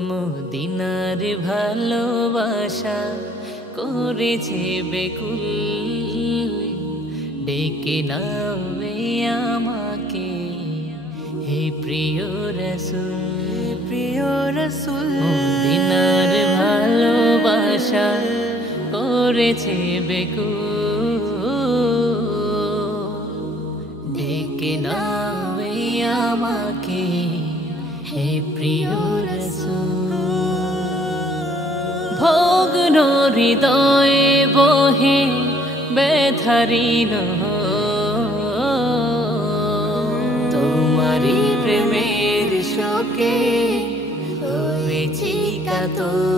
মদিনার ভালোবাসা করেছে বেকুল, ডেকে নাও আমাকে হে প্রিয় রাসূল। প্রিয় রাসূল মদিনার ভালোবাসা করেছে বেকুল, ডেকে নাও আমাকে হে প্রিয় রাসূল। ভগ্ন হৃদয়ে বহে ব্যথাহীন তোমারি প্রেমের শোকে হয়েছি কাতর।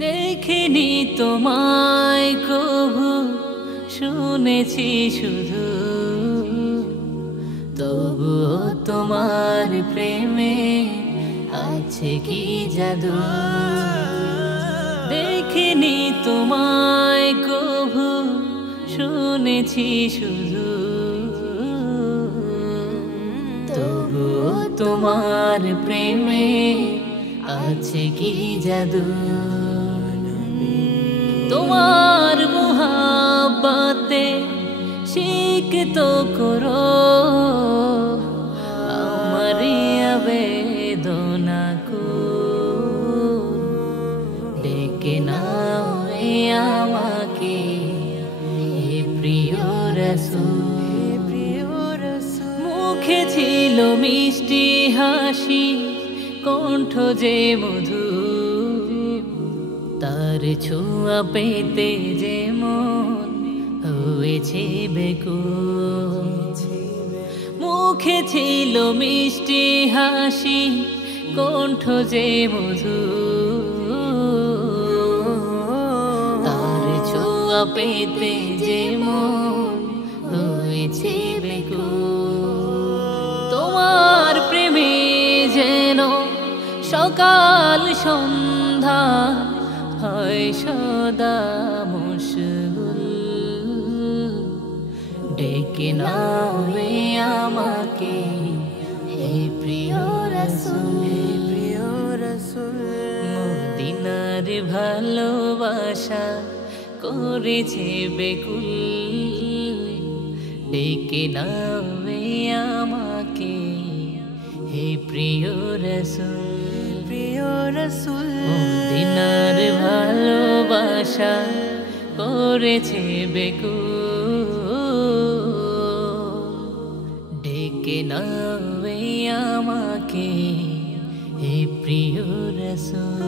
দেখিনি তোমায় কভু, শুনেছি শুধু, তবুও তোমার প্রেমে আছে কি জাদু। দেখিনি তোমায় কভু, শুনেছি শুধু, তবুও তোমার প্রেমে আছে কি জাদু। তোমার মুহাব্বতে সিক্ত করো আমার আবেদনা কুল, ডেকে নাও আমাকে হে প্রিয় রাসূল। মুখে ছিল মিষ্টি হাসি, কণ্ঠ যে মধু, তার ছোঁয়া পেতে যে মন হয়েছে বেকুল। মুখে ছিল মিষ্টি হাসি, কণ্ঠ যে মধু, তার ছোঁয়া পেতে যে মন হয়েছে বেকুল। তোমার প্রেমে যেন সকাল সন্ধ্যা হয় সদা মশগুল, ডেকে নাও আমাকে হে প্রিয় রাসূল। প্রিয় রাসূল মদিনার ভালোবাসা করেছে বেকুল, ডেকে নাও আমাকে হে প্রিয় রাসূল। প্রিয় রাসূল মদিনার ভালোবাসা করেছে বেকুল, ডেকে নাও আমাকে হে প্রিয় রাসূল।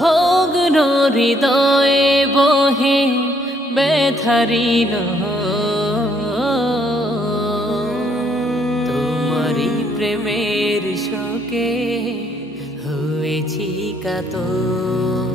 ভগ্ন হৃদয়ে বহে ব্যথাহীন তোমারি প্রেমের শোকে হয়েছি কাতর।